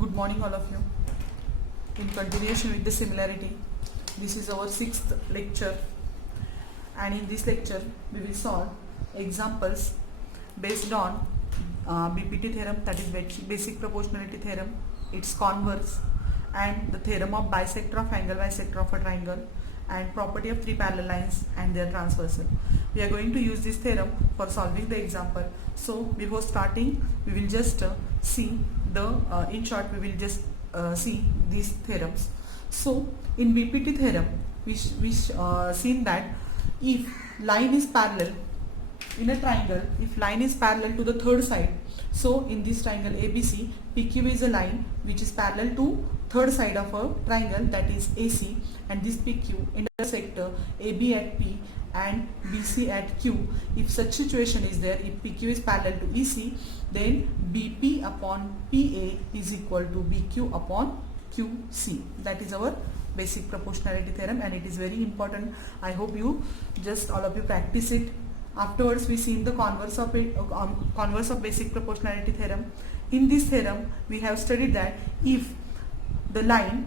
Good morning all of you. In continuation with the similarity, this is our 6th lecture, and in this lecture we will solve examples based on BPT theorem, that is basic proportionality theorem, its converse, and the theorem of bisector of angle bisector of a triangle, and property of three parallel lines and their transversal. We are going to use this theorem for solving the example. So before starting, we will just see the in short we will just see these theorems. So in BPT theorem we seen that if line is parallel in a triangle, if line is parallel to the third side, so in this triangle ABC, PQ is a line which is parallel to third side of a triangle, that is AC, and this PQ intersect AB at P and BC at Q. If such situation is there, if PQ is parallel to EC, then BP upon PA is equal to BQ upon QC. That is our basic proportionality theorem, and it is very important. I hope you just all of you practice it. Afterwards we seen the converse of it, converse of basic proportionality theorem. In this theorem we have studied that if the line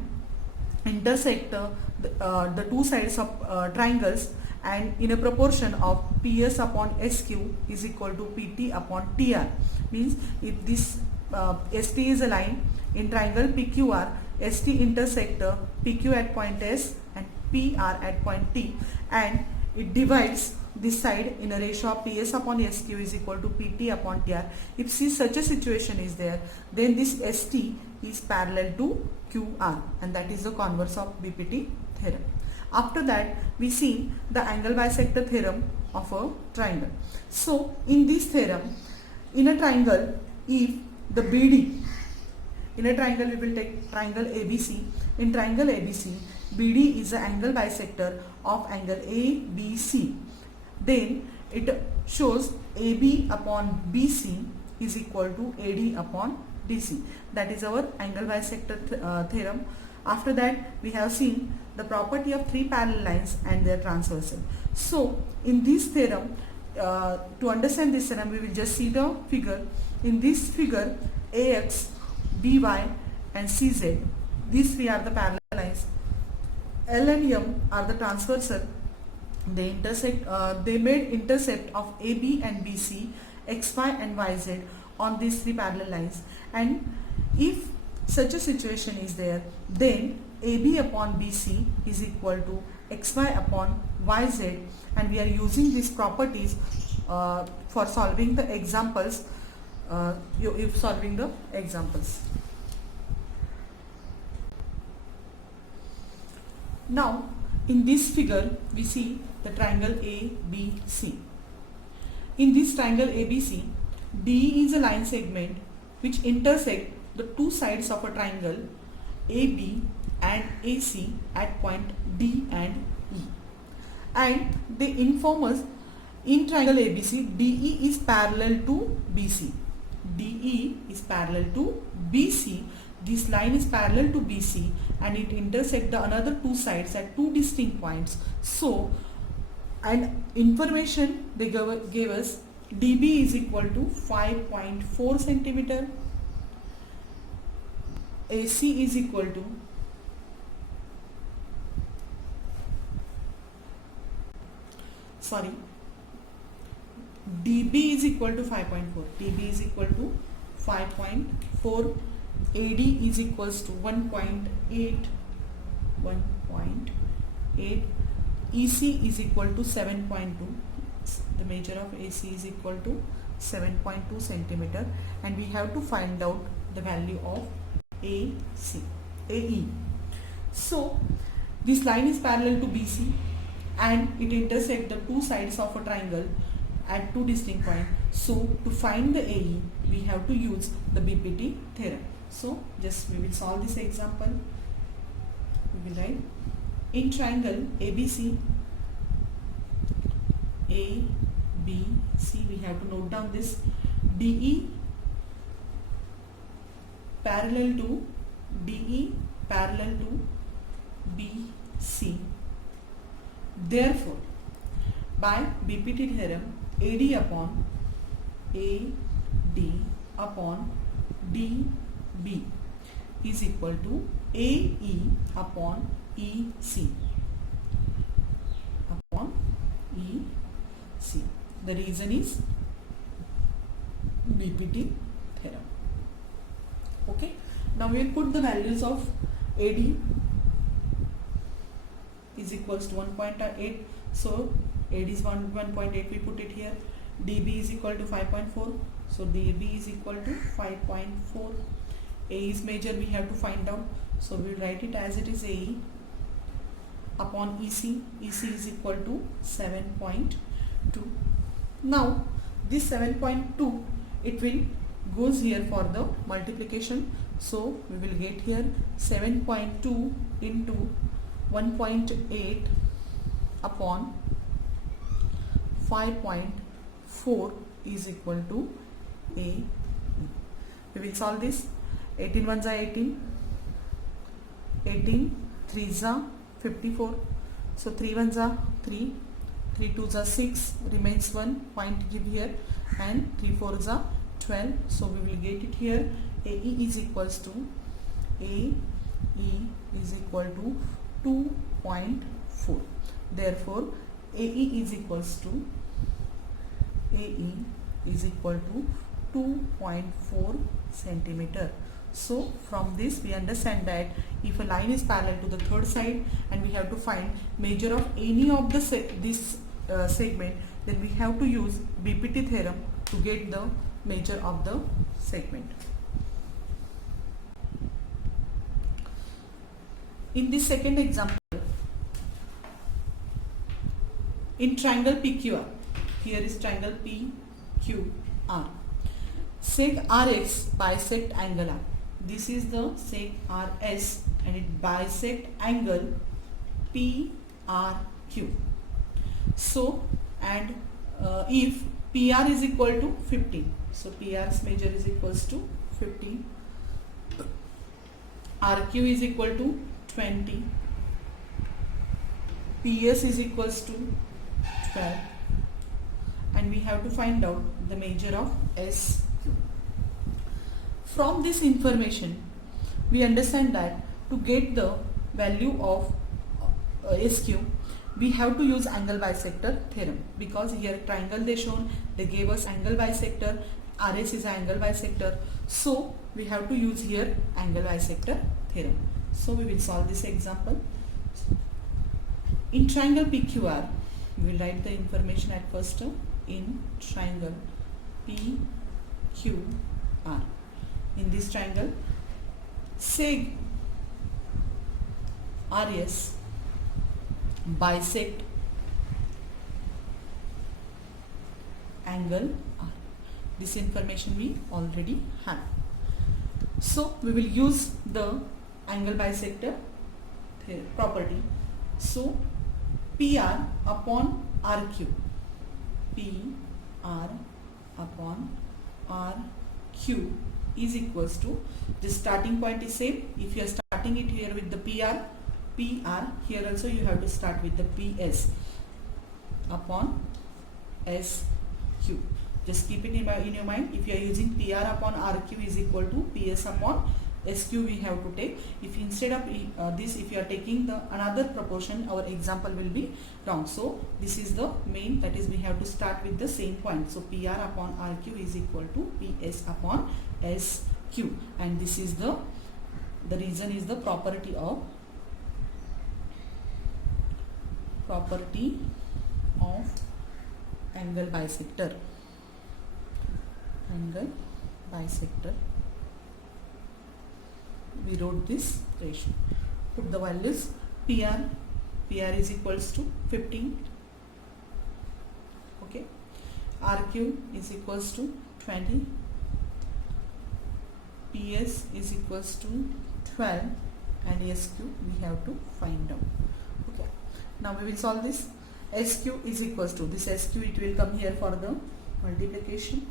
intersect the two sides of triangles and in a proportion of PS upon SQ is equal to PT upon TR, means if this ST is a line in triangle PQR, ST intersect PQ at point S and PR at point T, and it divides this side in a ratio of PS upon SQ is equal to PT upon TR. If such a situation is there, then this ST is parallel to QR, and that is the converse of BPT theorem. After that we see the angle bisector theorem of a triangle. So in this theorem, in a triangle, if the BD, in a triangle we will take triangle ABC. In triangle ABC, BD is the angle bisector of angle ABC. Then it shows AB upon BC is equal to AD upon DC. That is our angle bisector theorem. After that we have seen the property of three parallel lines and their transversal. So in this theorem, to understand this theorem, we will just see the figure. In this figure, AX, BY and CZ, these three are the parallel lines. L and M are the transversal. They intersect. They made intercept of AB and BC, XY and YZ on these three parallel lines. And if such a situation is there, then AB upon BC is equal to XY upon YZ, and we are using these properties for solving the examples. If solving the examples. Now in this figure we see the triangle ABC. In this triangle ABC, D is a line segment which intersect the two sides of a triangle AB and AC at point D and E, and they inform us in triangle ABC DE is parallel to BC. DE is parallel to BC. This line is parallel to BC and it intersects the another two sides at two distinct points. So, and information they gave us, DB is equal to 5.4 centimeter, AC is equal to DB is equal to 5.4, DB is equal to 5.4, AD is equals to 1.8, EC is equal to 7.2, the measure of AC is equal to 7.2 centimeter, and we have to find out the value of AE. So this line is parallel to BC and it intersects the two sides of a triangle at two distinct points. So to find the AE, we have to use the BPT theorem. So just we will solve this example. We will write in triangle ABC, ABC, we have to note down this DE parallel to BC. Therefore, by BPT theorem, AD upon DB is equal to AE upon EC. Upon EC. The reason is BPT theorem. Okay. Now we will put the values of AD is equals to 1.8. So AD is 1.8. We put it here. DB is equal to 5.4. So DB is equal to 5.4. A is major, we have to find out. So we will write it as it is AE upon EC. EC is equal to 7.2. Now this 7.2, it will goes here for the multiplication. So we will get here 7.2 into 1.8 upon 5.4 is equal to A. We will solve this. 18 ones are 18, 18 3s are 54. So 3 ones are 3, 3 2s are 6, remains 1 point give here, and 3 4s are 12. So we will get it here. AE is equals to AE is equal to 2.4. Therefore AE is equals to AE is equal to 2.4 centimeter. So from this we understand that if a line is parallel to the third side and we have to find measure of any of the segment, then we have to use BPT theorem to get the measure of the segment. In this second example, in triangle PQR, here is triangle PQR, sec RX bisect angle R. This is the sec RS and it bisect angle PRQ. So, and if PR is equal to 15, so PR's measure is equals to 15, RQ is equal to 20, PS is equals to 12, and we have to find out the measure of SQ. From this information, we understand that to get the value of SQ, we have to use angle bisector theorem, because here triangle they shown, they gave us angle bisector, RS is angle bisector, so we have to use here angle bisector theorem. So we will solve this example. In triangle PQR, we will write the information at first term. In triangle PQR, in this triangle, sec RS bisect angle R. This information we already have. So we will use the angle bisector property. So PR upon RQ, PR upon RQ is equals to, the starting point is same. If you are starting it here with the PR, here also you have to start with the PS upon SQ. Just keep it in your mind. If you are using PR upon RQ is equal to PS upon SQ, we have to take. If instead of this, if you are taking the another proportion, our example will be wrong. So this is the main, that is we have to start with the same point. So PR upon RQ is equal to PS upon SQ, and this is the reason is the property of angle bisector. Angle bisector. We wrote this ratio. Put the values. PR is equals to 15. Okay. RQ is equals to 20. PS is equals to 12, and SQ we have to find out. Okay. Now we will solve this. SQ is equals to, this SQ it will come here for the multiplication.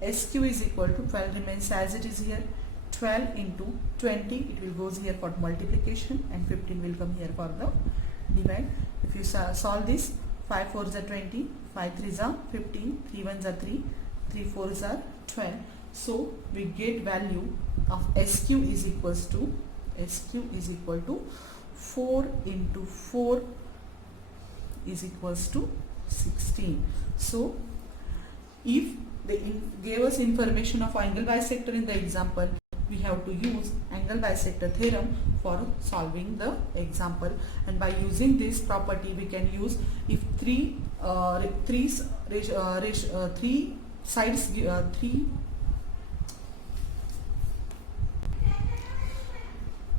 SQ is equal to 12 remains as it is here. 12 into 20, it will goes here for multiplication, and 15 will come here for the divide. If you solve this, 5 4s are 20, 5 3s are 15, 3 1s are 3, 3 4s are 12. So we get value of SQ is equals to 4 into 4 is equals to 16. So if they gave us information of angle bisector in the example, we have to use angle bisector theorem for solving the example, and by using this property we can use if three sides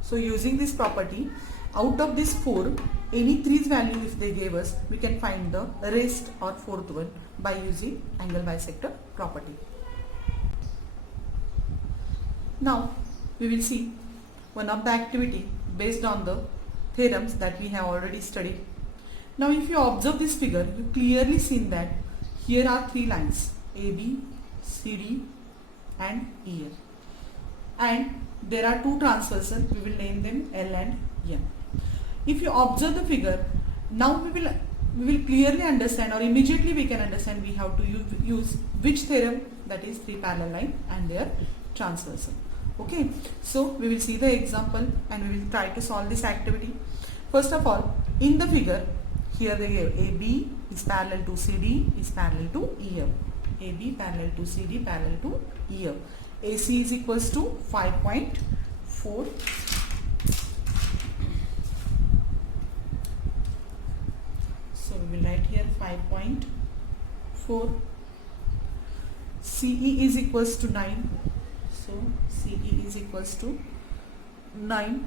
so using this property, out of this 4, any 3's value if they gave us, we can find the rest or fourth one by using angle bisector property. Now we will see one of the activity based on the theorems that we have already studied. Now if you observe this figure, you clearly seen that here are 3 lines AB, CD and EF, and there are 2 transversal, we will name them L and M. If you observe the figure, now we will clearly understand, or immediately we can understand we have to use which theorem, that is 3 parallel line and their transversal. Okay, so we will see the example and we will try to solve this activity. First of all, in the figure, here they gave AB is parallel to CD is parallel to EF. AB parallel to CD parallel to EF. AC is equals to 5.4. So we will write here 5.4. CE is equals to 9. So CE is equals to 9.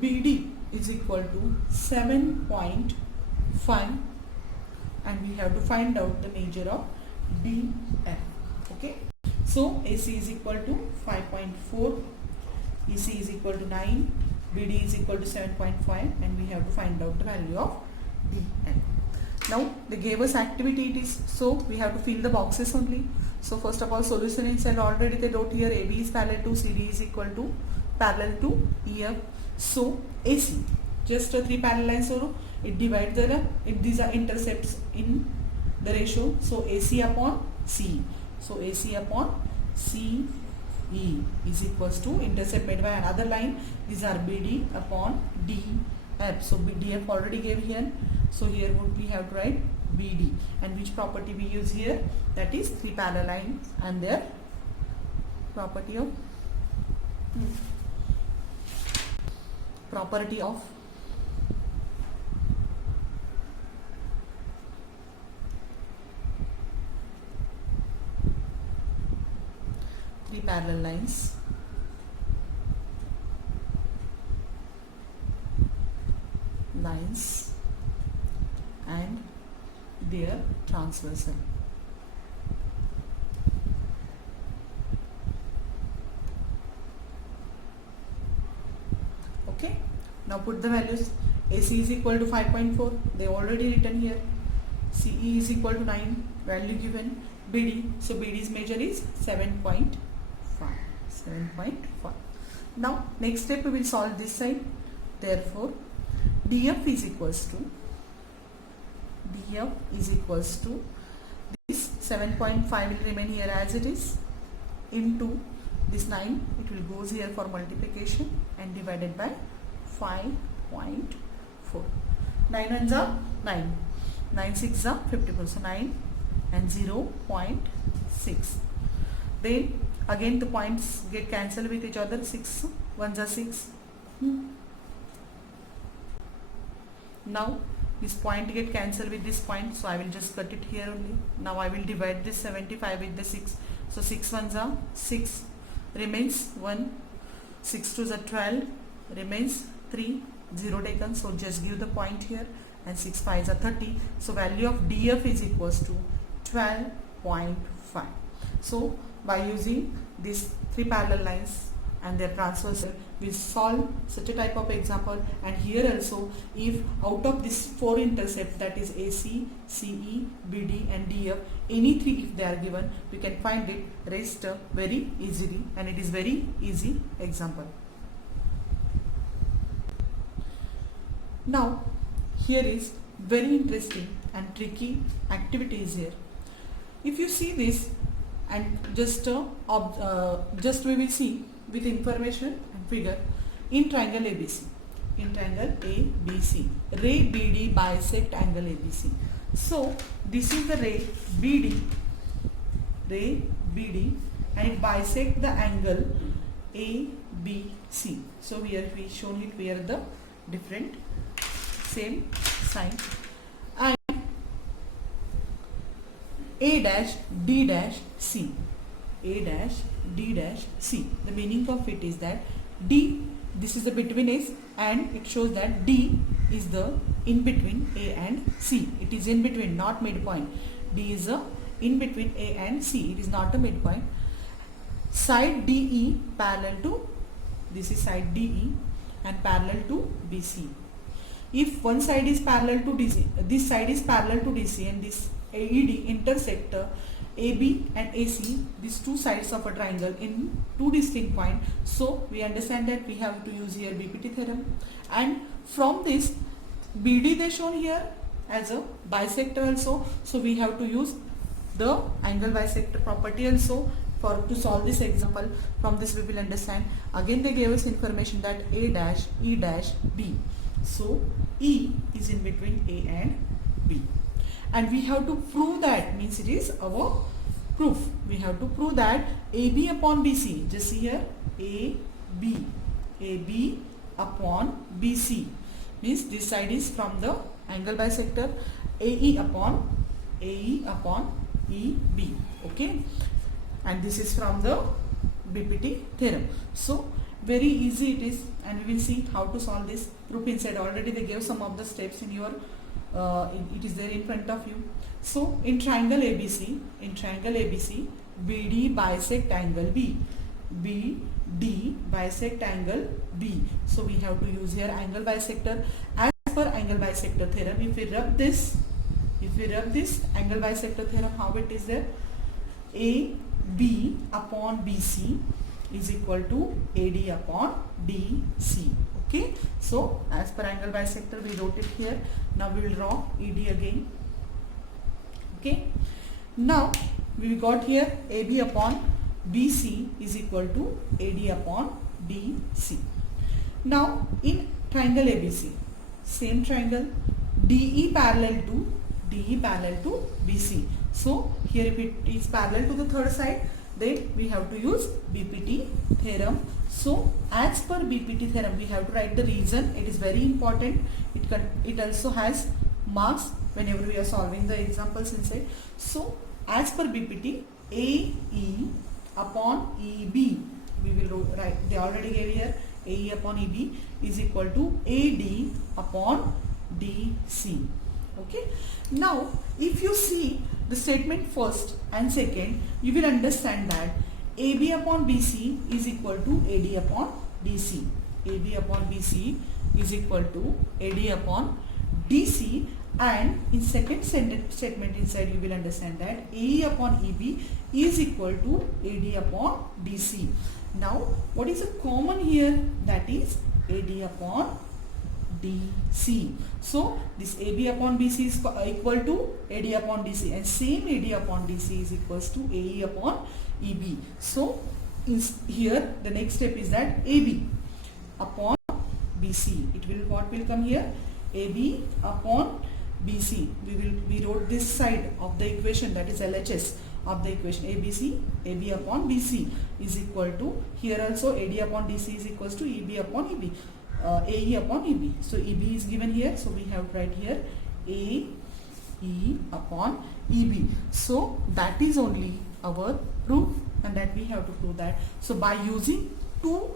BD is equal to 7.5, and we have to find out the measure of DF. Okay. So AC is equal to 5.4, EC is equal to 9, BD is equal to 7.5, and we have to find out the value of DF. Now they gave us activity, it is, so we have to fill the boxes only. So first of all, solution inside, already they wrote here AB is parallel to CD is equal to parallel to EF. So AC, just 3 parallel lines, so it divides these are intercepts in the ratio. So AC upon CE. So AC upon CE is equals to intercept made by another line. These are BD upon DF. So DF already gave here. So here would we have to write BD, and which property we use here, that is 3 parallel lines and their property of 3 parallel lines and their transversal. Okay, now put the values. AC is equal to 5.4, they already written here. CE is equal to 9, value given. BD, so BD's measure is 7.5. Now next step we will solve this side. Therefore DF is equals to this 7.5 will remain here as it is, into this 9, it will goes here for multiplication, and divided by 5.4. 9 ones are 9, 9 6 are 54, so 9 and 0.6. Then again the points get cancelled with each other, 6 ones are 6. Now this point get cancelled with this point, so I will just cut it here only. Now I will divide this 75 with the 6. So 6 ones are 6, remains 1, 6 twos are 12, remains 3, 0 taken, so just give the point here, and 6 5s are 30. So value of DF is equals to 12.5. So by using these 3 parallel lines and their transversal, we solve such a type of example. And here also, if out of this 4 intercept, that is AC, CE, BD and DF, any 3 if they are given, we can find it rest very easily, and it is very easy example. Now here is very interesting and tricky activities here. If you see this and just we will see with information and figure in triangle ABC. In triangle ABC, ray BD bisect angle ABC. So this is the ray BD, and it bisect the angle ABC. So here we shown it where the different same sign, and A dash D dash C. A dash D dash C. The meaning of it is that D, this is the between S, and it shows that D is the in between A and C. It is in between, not midpoint. D is a in between A and C. It is not a midpoint. Side DE parallel to, this is side DE and parallel to BC. If one side is parallel to DC, this side is parallel to DC, and this AED intersect AB and AC, these two sides of a triangle in two distinct points. So we understand that we have to use here BPT theorem, and from this BD they shown here as a bisector also. So we have to use the angle bisector property also for to solve this example. From this we will understand. Again they gave us information that A dash E dash B. So E is in between A and B, and we have to prove that, means it is our proof. We have to prove that AB upon BC, just see here, AB upon BC, means this side is from the angle bisector, AE upon EB, okay, and this is from the BPT theorem. So very easy it is, and we will see how to solve this proof inside. Already they gave some of the steps in your it is there in front of you. So in triangle ABC, BD bisect angle B, BD bisect angle B. So we have to use here angle bisector. As per angle bisector theorem, if we rub this angle bisector theorem, how it is there? AB upon BC is equal to AD upon DC. Okay, so as per angle bisector we wrote it here. Now we will draw ED again. Okay, now we got here AB upon BC is equal to AD upon DC. Now in triangle ABC, same triangle, DE parallel to BC. So here if it is parallel to the third side, then we have to use BPT theorem. So as per BPT theorem we have to write the reason. It is very important. It also has marks whenever we are solving the examples inside. So as per BPT, AE upon EB, we will write, they already gave here, AE upon EB is equal to AD upon DC. Okay, now if you see the statement first and second, you will understand that AB upon BC is equal to AD upon DC. AB upon BC is equal to AD upon DC, and in second statement inside you will understand that AE upon EB is equal to AD upon DC. Now what is a common here? That is AD upon DC. So this AB upon BC is equal to AD upon DC, and same AD upon DC is equals to AE upon EB. So here the next step is that AB upon BC. It will, what will come here? AB upon BC. We wrote this side of the equation, that is LHS of the equation. AB upon BC is equal to, here also AD upon DC is equals to EB upon EB. AE upon EB. So EB is given here, so we have to write here AE upon EB. So that is only our proof, and that we have to prove that. So by using two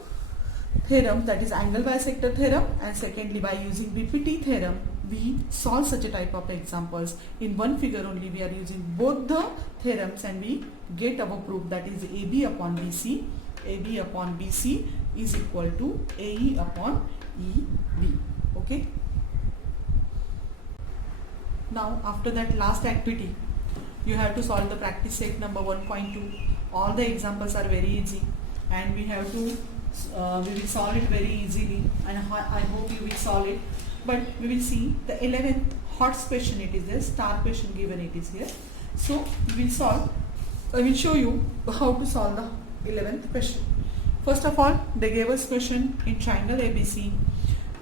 theorems, that is angle bisector theorem, and secondly by using BPT theorem, we solve such a type of examples. In one figure only we are using both the theorems, and we get our proof, that is AB upon BC. AB upon BC is equal to AE upon EB. Okay. Now after that last activity, you have to solve the practice set number 1.2. All the examples are very easy, and we have to we will solve it very easily, and I hope you will solve it. But we will see the 11th HOTS question. It is there, star question given, it is here. So we will solve I will show you how to solve the 11th question. First of all, they gave us question in triangle ABC.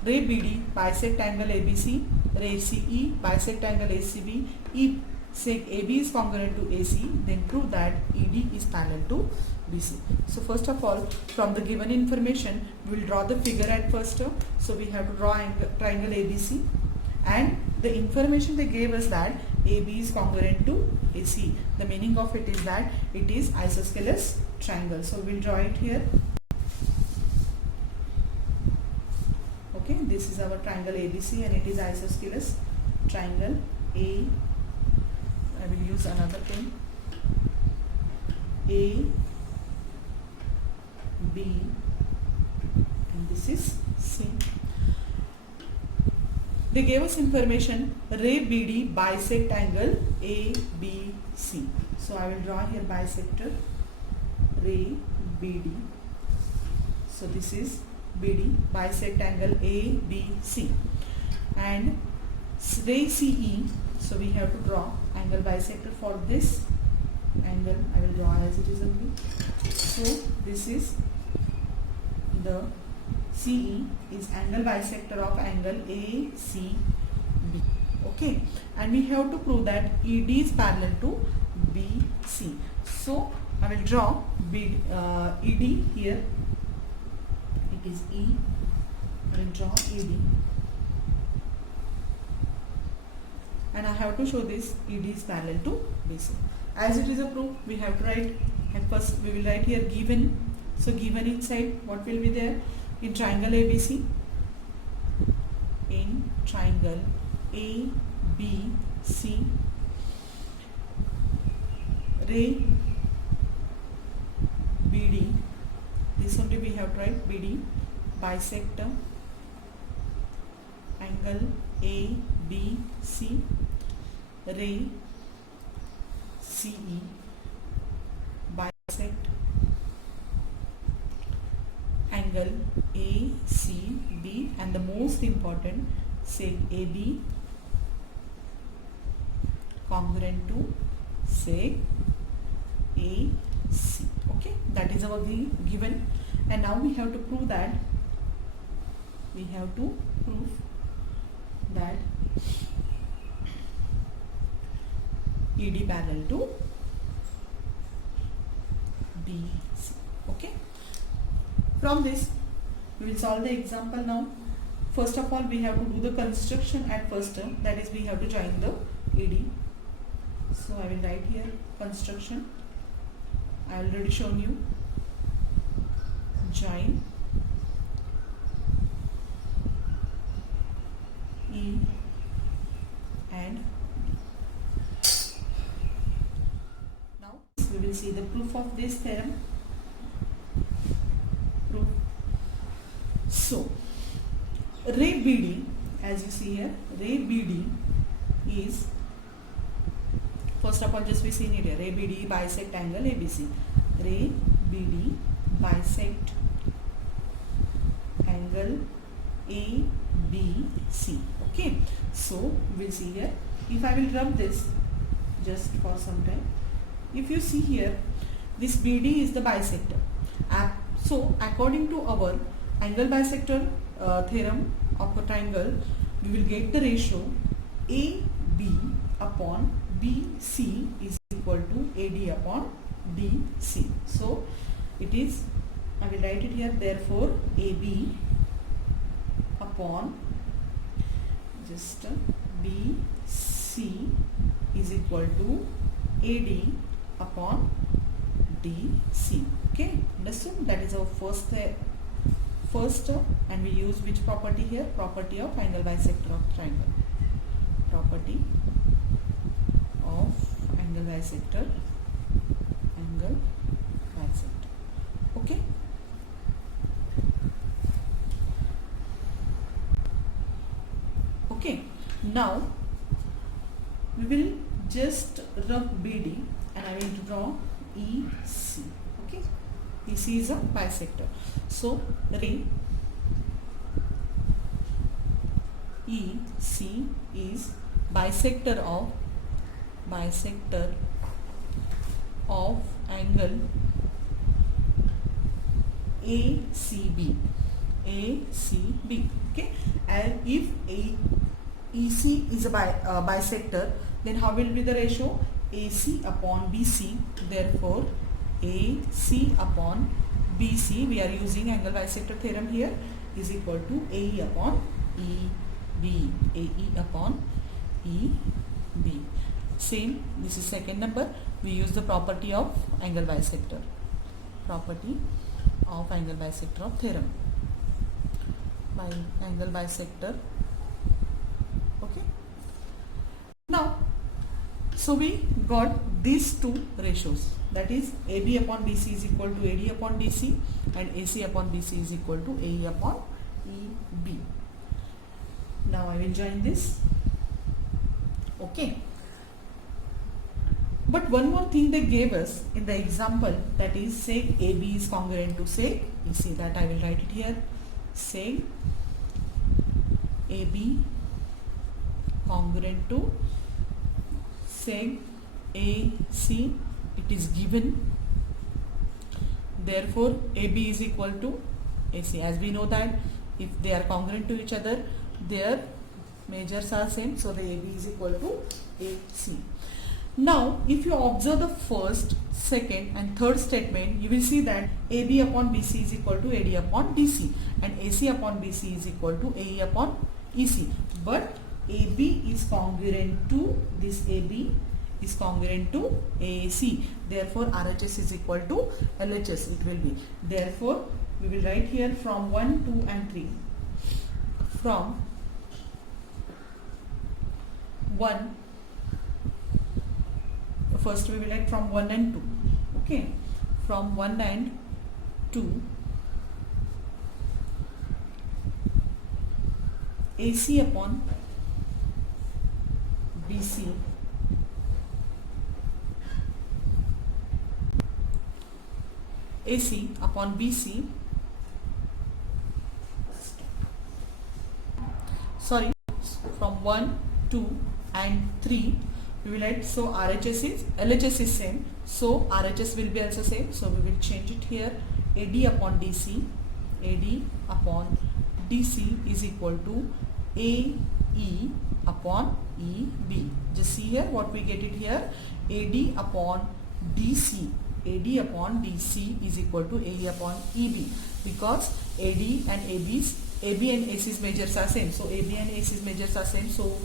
Ray BD bisect angle ABC, ray CE bisect angle ACB. If sec AB is congruent to AC, then prove that ED is parallel to BC. So first of all, from the given information, we will draw the figure at first. So we have to draw triangle ABC, and the information they gave us that AB is congruent to AC. The meaning of it is that it is isosceles triangle. So we will draw it here. Okay, this is our triangle ABC and it is isosceles triangle A. I will use another pen. A, B, and this is C. They gave us information ray BD bisect angle ABC. So I will draw here bisector ray BD. So this is BD bisect angle ABC, and ray CE. So we have to draw angle bisector for this angle. I will draw as it is only. So this is the CE is angle bisector of angle ACB. Okay, and we have to prove that ED is parallel to BC. So I will draw ED here. It is E. I will draw ED, and I have to show this ED is parallel to BC. As it is a proof, we have to write. At first, we will write here given. So given inside, what will be there in triangle ABC? In triangle ABC, ray BD. This only we have to write BD bisect angle ABC, ray CE bisect angle ACB, and the most important, sec AB congruent to sec AC. Okay, that is our given, and now we have to prove that ED parallel to BC. Okay, from this we will solve the example now. First of all, we have to do the construction at first term, that is we have to join the ED. So I will write here construction. I already shown you join E and D. Now we will see the proof of this theorem. Proof. So ray BD, as you see here, ray BD is, first of all, just we see it here, ray BD bisect angle ABC. Ray BD bisect angle ABC. Okay, so we'll see here. If I will rub this just for some time, if you see here, this BD is the bisector. So according to our angle bisector theorem of a triangle, we will get the ratio AB upon BC is equal to AD upon DC. So it is, I will write it here, therefore AB upon just BC is equal to AD upon DC. Okay, understood? That is our first and we use which property here? Property of angle bisector of triangle. Property of angle bisector. Okay. Okay. Now we will just rub BD and I will draw EC. Okay. EC is a bisector. So ray EC is bisector of angle ACB. Okay, and if EC is a bisector, then how will be the ratio? AC upon BC. Therefore, AC upon BC, we are using angle bisector theorem here, is equal to AE upon EB. AE upon EB. Same, this is second number. We use the property of angle bisector. Property of angle bisector of theorem. By angle bisector. Okay. Now, so we got these two ratios, that is AB upon BC is equal to AD upon DC and AC upon BC is equal to AE upon EB. Now I will join this. Okay. But one more thing they gave us in the example, that is seg AB is congruent to seg EC. That I will write it here. Seg AB congruent to seg AC, it is given. Therefore, AB is equal to AC. As we know that if they are congruent to each other, their measures are same. So, the AB is equal to AC. Now, if you observe the first, second and third statement, you will see that AB upon BC is equal to AD upon DC and AC upon BC is equal to AE upon EC. But AB is congruent to this, AB is congruent to AC. Therefore, RHS is equal to LHS it will be. Therefore, we will write here from 1, 2 and 3. From 1, first we will write from 1 and 2. Okay. From 1 and 2, AC upon BC AC upon BC, sorry, from 1, 2 and 3 we will write, so LHS is same, so RHS will be also same, so we will change it here. AD upon DC is equal to AE upon EB. Just see here what we get it here. AD upon DC is equal to AE upon EB, because AD and AB and AC's measures are same. So AB and AC's measures are same. So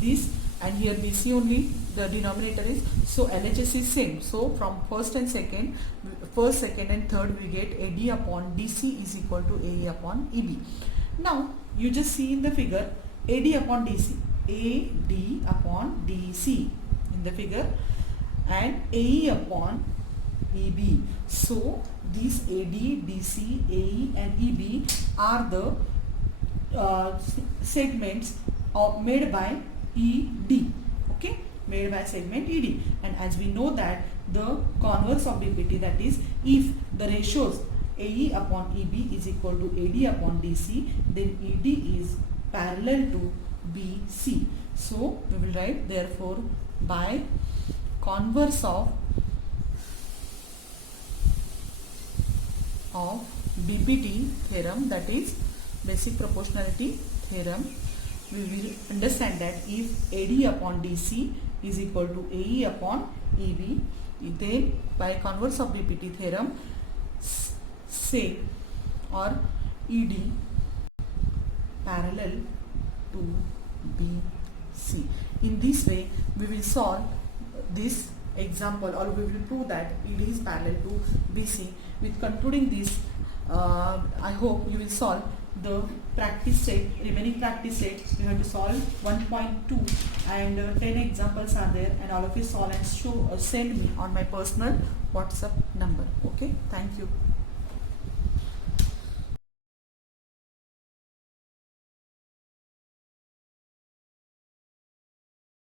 this, and here BC only the denominator is, so LHS is same. So from first, second and third we get AD upon DC is equal to AE upon EB. Now you just see in the figure AD upon DC in the figure and AE upon EB. So these AD, DC, AE and EB are the segments made by ED. Okay, made by segment ED. And as we know that the converse of BPT, that is if the ratios AE upon EB is equal to AD upon DC, then ED is parallel to BC. So we will write, therefore by converse of BPT theorem, that is basic proportionality theorem, we will understand that if AD upon DC is equal to AE upon EB, then by converse of BPT theorem, say or ED parallel to BC. In this way, we will solve this example, or we will prove that ED is parallel to BC. With concluding this, I hope you will solve the practice set, remaining practice set. You have to solve 1.2 and 10 examples are there, and all of you solve and send me on my personal WhatsApp number. Okay, thank you.